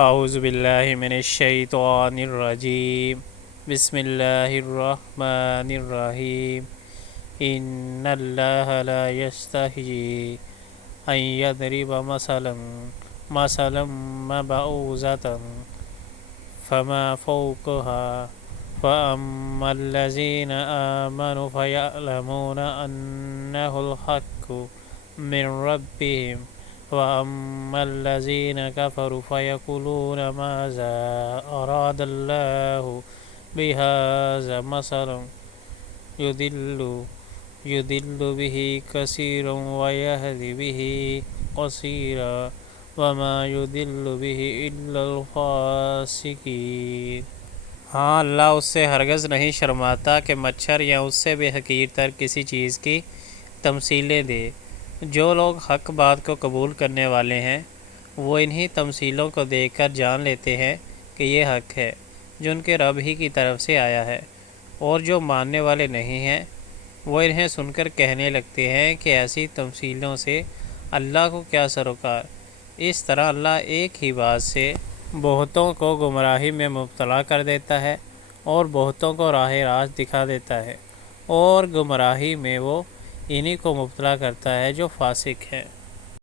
اعوذ باللہ من الشیطان الرجیم بسم اللہ الرحمن الرحیم ان اللہ لا یستحیی ان یضرب مثلا بعوضۃ فما فوقها فأما الذین آمنوا فیعلمون انہ الحق من ربهم وَأَمَّا الَّذِينَ كَفَرُوا فَيَقُولُونَ مَاذَا أَرَادَ اللَّهُ بِهَذَا مَثَلًا يُضِلُّ بِهِ كَثِيرًا وَيَهْدِي بِهِ كَثِيرًا وَمَا يُضِلُّ بِهِ إِلَّا الْفَاسِقِينَ۔ ہاں، اللہ اس سے ہرگز نہیں شرماتا کہ مچھر یا اس سے بھی حقیر تر کسی چیز کی تمثیلیں دے۔ جو لوگ حق بات کو قبول کرنے والے ہیں وہ انہی تمثیلوں کو دیکھ کر جان لیتے ہیں کہ یہ حق ہے جو ان کے رب ہی کی طرف سے آیا ہے، اور جو ماننے والے نہیں ہیں وہ انہیں سن کر کہنے لگتے ہیں کہ ایسی تمثیلوں سے اللہ کو کیا سروکار۔ اس طرح اللہ ایک ہی بات سے بہتوں کو گمراہی میں مبتلا کر دیتا ہے اور بہتوں کو راہ راست دکھا دیتا ہے، اور گمراہی میں وہ انہی کو مبتلا کرتا ہے جو فاسق ہیں۔